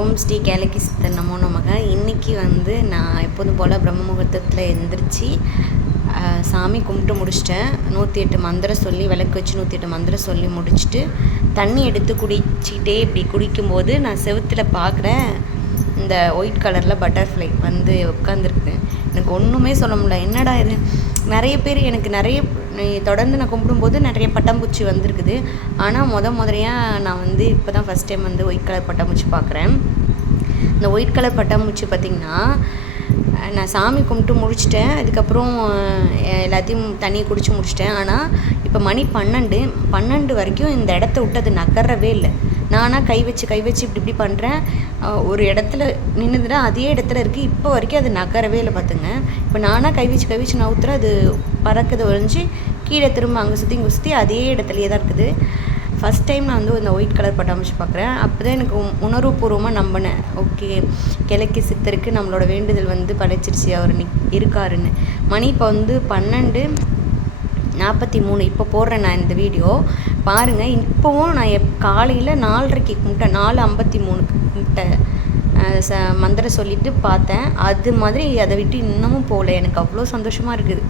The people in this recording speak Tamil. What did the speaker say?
ஓம் ஸ்ரீ கேலக்கி சித்தர் நமோ நமக. இன்றைக்கி நான் எப்போதும் போல் பிரம்ம முகூர்த்தத்தில் எழுந்திரிச்சு சாமி கும்பிட்டு முடிச்சிட்டேன். 108 மந்திரம் சொல்லி விளக்கு வச்சு 108 மந்திரம் சொல்லி முடிச்சுட்டு தண்ணி எடுத்து குடிச்சிக்கிட்டே இப்படி குடிக்கும்போது நான் செவுத்தில் பார்க்குறேன், இந்த ஒயிட் கலரில் பட்டர்ஃப்ளை உட்காந்துருக்கு. எனக்கு ஒன்றுமே சொல்ல முடியல, என்னடா இது. நிறைய பேர் எனக்கு தொடர்ந்து நான் கும்பிடும்போது நிறைய பட்டாம்பூச்சி வந்திருக்குது. ஆனால் முதலையாக நான் இப்போ தான் ஃபஸ்ட் டைம் ஒயிட் கலர் பட்டாம்பூச்சி பார்க்குறேன். இந்த ஒயிட் கலர் பட்டாம்பூச்சி பார்த்திங்கன்னா, நான் சாமி கும்பிட்டு முடிச்சிட்டேன். அதுக்கப்புறம் எல்லாத்தையும் தண்ணியை குடித்து முடிச்சிட்டேன். ஆனால் இப்போ மணி 12 வரைக்கும் இந்த இடத்த விட்டு அது நகரவே இல்லை. நானாக கை வச்சு இப்படி பண்ணுறேன். ஒரு இடத்துல நின்றுதுன்னா அதே இடத்துல இருக்குது. இப்போ வரைக்கும் அது நகரவே இல்லை பார்த்துங்க. இப்போ நானாக கை வச்சு நவுத்துற அது பறக்குது ஒழிஞ்சு கீழே திரும்ப அங்கே சுற்றி அதே இடத்துலையே தான் இருக்குது. ஃபஸ்ட் டைம் நான் இந்த ஒயிட் கலர் பட்டாம்பூச்சி பார்க்குறேன். அப்போ தான் எனக்கு உணர்வுபூர்வமாக நம்பினேன், ஓகே கிழக்கு சித்தருக்கு நம்மளோட வேண்டுதல் படைச்சிருச்சு, அவர் இருக்காருன்னு. மணி இப்போ 12:43 இப்போ போடுறேன் நான் இந்த வீடியோ பாருங்கள். இப்போவும் நான் காலையில் 4:30 கும்பிட்டேன், 4:53 கும்பிட்டேன். மந்திரம் சொல்லிவிட்டு பார்த்தேன். அது மாதிரி அதை விட்டு இன்னமும் போகல. எனக்கு அவ்வளோ சந்தோஷமாக இருக்குது.